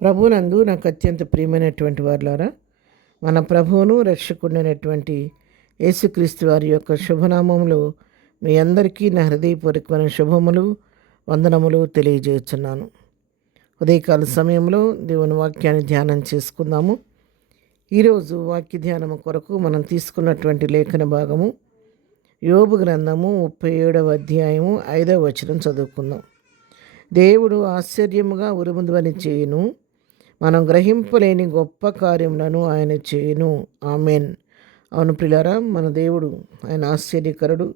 ప్రభునందు నాకు అత్యంత ప్రియమైనటువంటి వారులారా, మన ప్రభువును రక్షకుడైనటువంటి యేసుక్రీస్తు వారి యొక్క శుభనామములు మీ అందరికీ నా హృదయపూర్వకమైన శుభములు వందనములు తెలియజేస్తున్నాను. ఉదయకాల సమయంలో దేవుని వాక్యాన్ని ధ్యానం చేసుకుందాము. ఈరోజు వాక్య ధ్యానం కొరకు మనం తీసుకున్నటువంటి లేఖన భాగము యోబు గ్రంథము 37వ అధ్యాయము 5వ వచనం చదువుకుందాం. దేవుడు ఆశ్చర్యముగా ఉరుముధ్వని చేయును, మనం గ్రహింపలేని గొప్ప కార్యములను ఆయన చేయును. ఆమెన్. అవును ప్రియులారా, మన దేవుడు ఆయన ఆశ్చర్యకరుడు.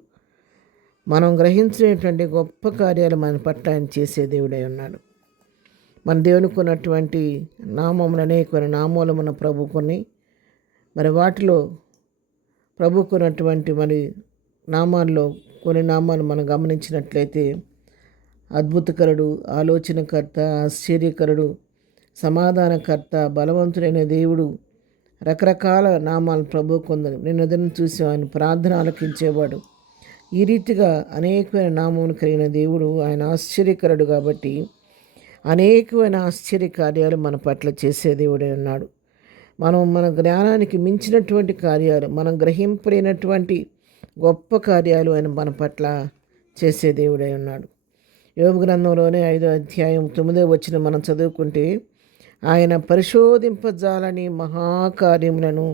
మనం గ్రహించినటువంటి గొప్ప కార్యాలు మన పట్ల ఆయన చేసే దేవుడై ఉన్నాడు. మన దేవునికి ఉన్నటువంటి నామములు అనేకమైన నామములు మన ప్రభుకుని, మరి వాటిలో ప్రభుకున్నటువంటి మరి నామాల్లో కొన్ని నామాలు మనం గమనించినట్లయితే అద్భుతకరుడు, ఆలోచనకర్త, ఆశ్చర్యకరుడు, సమాధానకర్త, బలవంతుడైన దేవుడు, రకరకాల నామాలు ప్రభు కొందరు. నేను అదನ್ನು చూసి ఆయన ప్రార్థన ఆలకించేవాడు. ఈ రీతిగా అనేకమైన నామమును కలిగిన దేవుడు ఆయన ఆశ్చర్యకరుడు కాబట్టి అనేకమైన ఆశ్చర్య కార్యాలు మన పట్ల చేసే దేవుడై ఉన్నాడు. మన జ్ఞానానికి మించినటువంటి కార్యాలు, మనం గ్రహింపలేనటువంటి గొప్ప కార్యాలు ఆయన మన పట్ల చేసే దేవుడై ఉన్నాడు. యోబు గ్రంథంలోనే 5వ అధ్యాయం 9వ వచనం మనం చదువుకుంటే, ఆయన పరిశోధింపజాలని మహాకార్యములను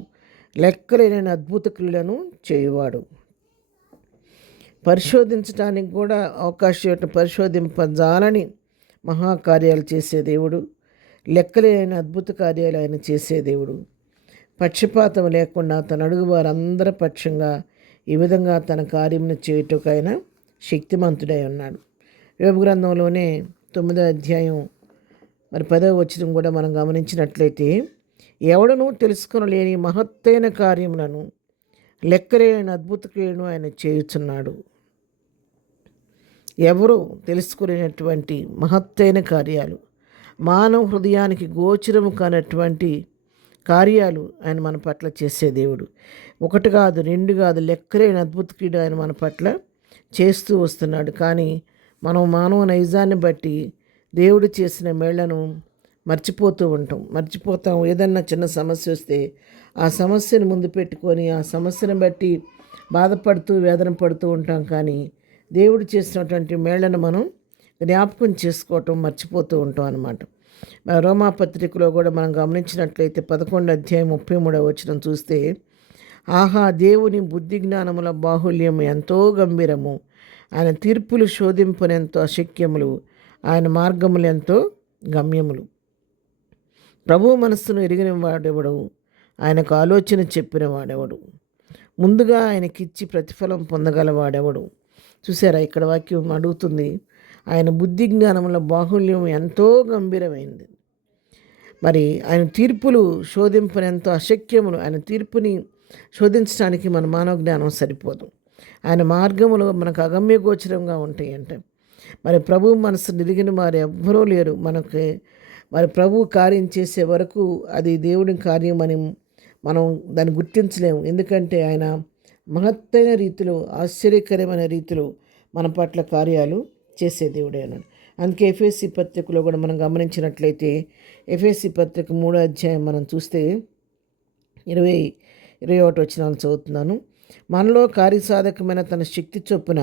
లెక్కలేని అద్భుత క్రియలను చేయువాడు. పరిశోధించడానికి కూడా అవకాశం, పరిశోధింపజాలని మహాకార్యాలు చేసే దేవుడు, లెక్కలేని అద్భుత కార్యాలు ఆయన చేసే దేవుడు. పక్షపాతం లేకుండా తన అడుగు వారందరి పక్షంగా ఈ విధంగా తన కార్యమును చేయుటకు ఆయన శక్తిమంతుడై ఉన్నాడు. యోబు గ్రంథంలోనే 9వ అధ్యాయం 10వ వచనం కూడా మనం గమనించినట్లయితే, ఎవడనూ తెలుసుకొనలేని మహత్తైన కార్యములను లెక్కలేని అద్భుత క్రియలను ఆయన చేయుచున్నాడు. ఎవరు తెలుసుకునేటువంటి మహత్తైన కార్యాలు, మానవ హృదయానికి గోచరము కానటువంటి కార్యాలు ఆయన మన పట్ల చేసే దేవుడు. ఒకటి కాదు, రెండు కాదు, లెక్కలేని అద్భుత క్రీడ ఆయన మన పట్ల చేస్తూ వస్తున్నాడు. కానీ మనం మానవ నైజాన్ని బట్టి దేవుడు చేసిన మేళ్లను మర్చిపోతాం. ఏదన్నా చిన్న సమస్య వస్తే ఆ సమస్యను ముందు పెట్టుకొని ఆ సమస్యను బట్టి బాధపడుతూ వేదన పడుతూ ఉంటాం. కానీ దేవుడు చేసినటువంటి మేళ్లను మనం జ్ఞాపకం చేసుకోవటం మర్చిపోతూ ఉంటాం అన్నమాట. రోమాపత్రికలో కూడా మనం గమనించినట్లయితే 11వ అధ్యాయం 33వ వచనం చూస్తే, ఆహా, దేవుని బుద్ధి జ్ఞానముల బాహుల్యం ఎంతో గంభీరము, ఆయన తీర్పులు శోధింపనెంతో అశక్యములు, ఆయన మార్గములు ఎంతో గమ్యములు. ప్రభువు మనస్సును ఎరిగిన వాడెవడు, ఆయనకు ఆలోచన చెప్పిన వాడెవడు, ముందుగా ఆయనకిచ్చి ప్రతిఫలం పొందగలవాడెవడు. చూసారా, ఇక్కడ వాక్యం అడుగుతుంది, ఆయన బుద్ధి జ్ఞానముల బాహుల్యం ఎంతో గంభీరమైంది. మరి ఆయన తీర్పులు శోధింపనెంతో అశక్యములు. ఆయన తీర్పుని శోధించడానికి మన మానవ జ్ఞానం సరిపోదు. ఆయన మార్గములు మనకు అగమ్య గోచరంగా ఉంటాయి అంటే, మరి ప్రభు మనసు నిరిగిన వారు ఎవ్వరూ లేరు. మరి ప్రభు కార్యం చేసే వరకు అది దేవుడి కార్యం అని మనం దాన్ని గుర్తించలేము. ఎందుకంటే ఆయన మహత్తైన రీతిలో, ఆశ్చర్యకరమైన రీతిలో మన పట్ల కార్యాలు చేసే దేవుడే అన్నాడు. అందుకే ఎఫెసీ పత్రికలో కూడా మనం గమనించినట్లయితే, ఎఫెసీ పత్రిక 3వ అధ్యాయం మనం చూస్తే 21 వచనాలు చదువుతున్నాను. మనలో కార్యసాధకమైన తన శక్తి చొప్పున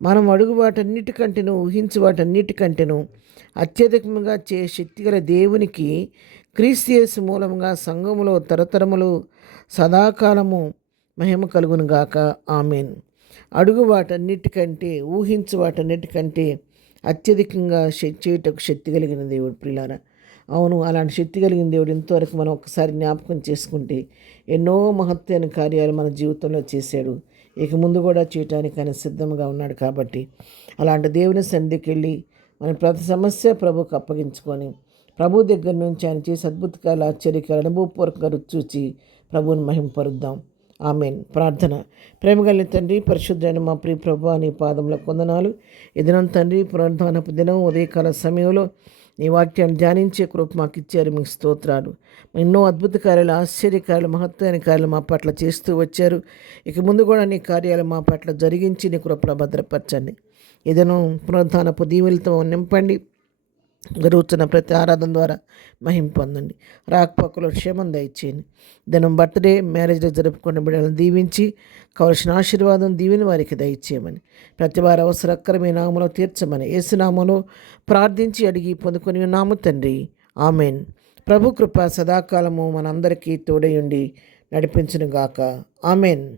మనం అడుగు వాటన్నిటికంటేను ఊహించు వాటన్నిటికంటేను అత్యధికంగా శక్తిగల దేవునికి క్రీస్తు యేసు మూలముగా సంఘములో తరతరములు సదాకాలము మహిమ కలుగును గాక. ఆమెన్. అడుగు వాటన్నిటికంటే, ఊహించు వాటన్నిటికంటే అత్యధికంగా చేయుటకు శక్తి కలిగిన దేవుడు ప్రియులారా. అవును, అలాంటి శక్తి కలిగిన దేవుడు ఇంతవరకు మనం ఒకసారి జ్ఞాపకం చేసుకుంటే ఎన్నో మహత్తైన కార్యాలు మన జీవితంలో చేశాడు. ఇక ముందు కూడా చేయటానికి ఆయన సిద్ధంగా ఉన్నాడు. కాబట్టి అలాంటి దేవుని సన్నిధికి వెళ్ళి మన ప్రతి సమస్య ప్రభుకు అప్పగించుకొని ప్రభు దగ్గర నుంచి ఆయన చేసే అద్భుతకాలు, ఆశ్చర్యకాలు అనుభవపూర్వకంగా రుచి చూచి ప్రభువుని మహింపరుద్దాం. ఆమెన్. ప్రార్థన. ప్రేమగలిగిన తండ్రి, పరిశుద్ధమైన మా ప్రియ ప్రభువా, నీ పాదముల వందనాలు. ఈ దినం తండ్రి, పునరుద్ధానపు దినం ఉదయకాల సమయంలో నీ వాక్యాన్ని ధ్యానించే కృప మాకు ఇచ్చారు. మీకు స్తోత్రాలు. ఎన్నో అద్భుత కార్యాలు, ఆశ్చర్యకార్యాలు, మహత్తైన కార్యాలు మా పట్ల చేస్తూ వచ్చారు. ఇక ముందు కూడా నీ కార్యాలు మా పట్ల జరిగించి నీ కృపలో భద్రపరచండి. ఏదైనా పునరుద్ధానపు దీవెలతో నింపండి. జరుగుతున్న ప్రతి ఆరాధన ద్వారా మహిమ పొందండి. రాకపోకలో క్షేమం దయచేయండి. దినం బర్త్డే మ్యారేజ్లో జరుపుకున్న బిడ్డలను దీవించి కావలసిన ఆశీర్వాదం దీవెని వారికి దయచేయమని, ప్రతి వారి అవసరకర మీ నామలో తీర్చమని యేసునామలో ప్రార్థించి అడిగి పొందుకొని ఉన్నాము తండ్రి. ఆమెన్. ప్రభు కృప సదాకాలము మనందరికీ తోడయుండి నడిపించునుగాక. ఆమెన్.